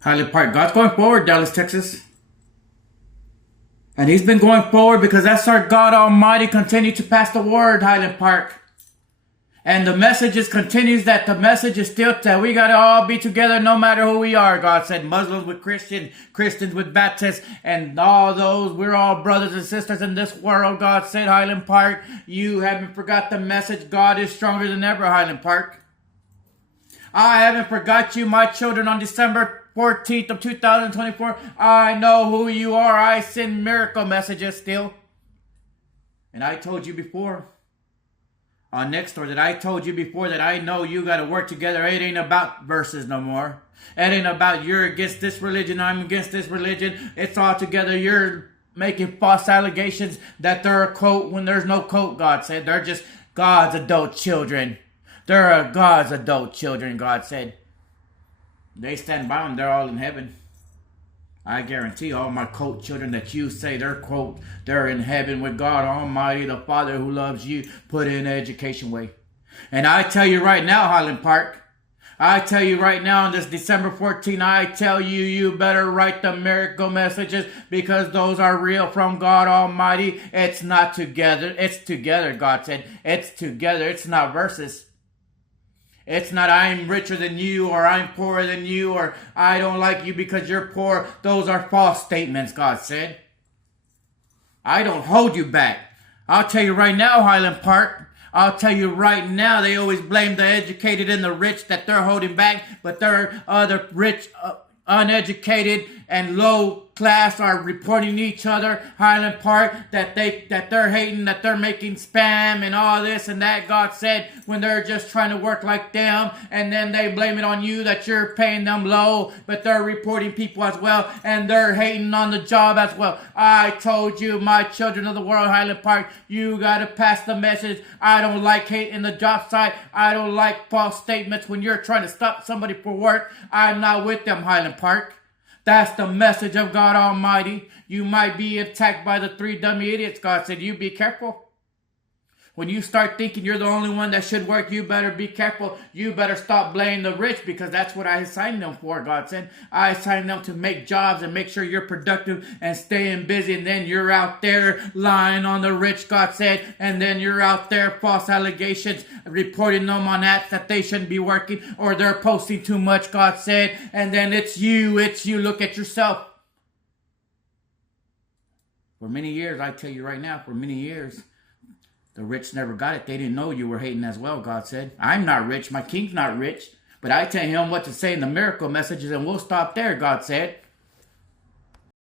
Highland Park. God's going forward, Dallas, Texas. And he's been going forward because that's our God Almighty continue to pass the word, Highland Park. And the message continues that the message is still that we got to all be together no matter who we are. God said Muslims with Christians, Christians with Baptists, and all those. We're all brothers and sisters in this world. God said, Highland Park, you haven't forgot the message. God is stronger than ever, Highland Park. I haven't forgot you, my children, on December 14th of 2024. I know who you are. I send miracle messages still. And I told you before on next door that I told you before that I know you got to work together. It ain't about verses no more. It ain't about you're against this religion, I'm against this religion. It's all together. You're making false allegations that they're a quote when there's no quote, God said. They're just God's adult children. They're God's adult children, God said. They stand by them. They're all in heaven. I guarantee all my quote children that you say they're quote, they're in heaven with God Almighty, the Father who loves you, put in an education way. And I tell you right now, Highland Park, I tell you right now on this December 14th, I tell you, you better write the miracle messages because those are real from God Almighty. It's not together. It's together, God said. It's together. It's not verses. It's not I'm richer than you or I'm poorer than you or I don't like you because you're poor. Those are false statements, God said. I don't hold you back. I'll tell you right now, Highland Park. I'll tell you right now, they always blame the educated and the rich that they're holding back, but they're other rich, uneducated and low class are reporting each other, Highland Park, that they're hating, that they're making spam and all this and that, God said, when they're just trying to work like them, and then they blame it on you that you're paying them low, but they're reporting people as well, and they're hating on the job as well. I told you, my children of the world, Highland Park, you gotta pass the message. I don't like hate in the job site. I don't like false statements when you're trying to stop somebody for work. I'm not with them, Highland Park. That's the message of God Almighty. You might be attacked by the three dummy idiots. God said, you be careful. When you start thinking you're the only one that should work, you better be careful. You better stop blaming the rich because that's what I assigned them for, God said. I assigned them to make jobs and make sure you're productive and staying busy. And then you're out there lying on the rich, God said. And then you're out there false allegations, reporting them on apps that they shouldn't be working or they're posting too much, God said. And then it's you. Look at yourself. For many years, I tell you right now, for many years, the rich never got it. They didn't know you were hating as well, God said. I'm not rich. My king's not rich. But I tell him what to say in the miracle messages and we'll stop there, God said.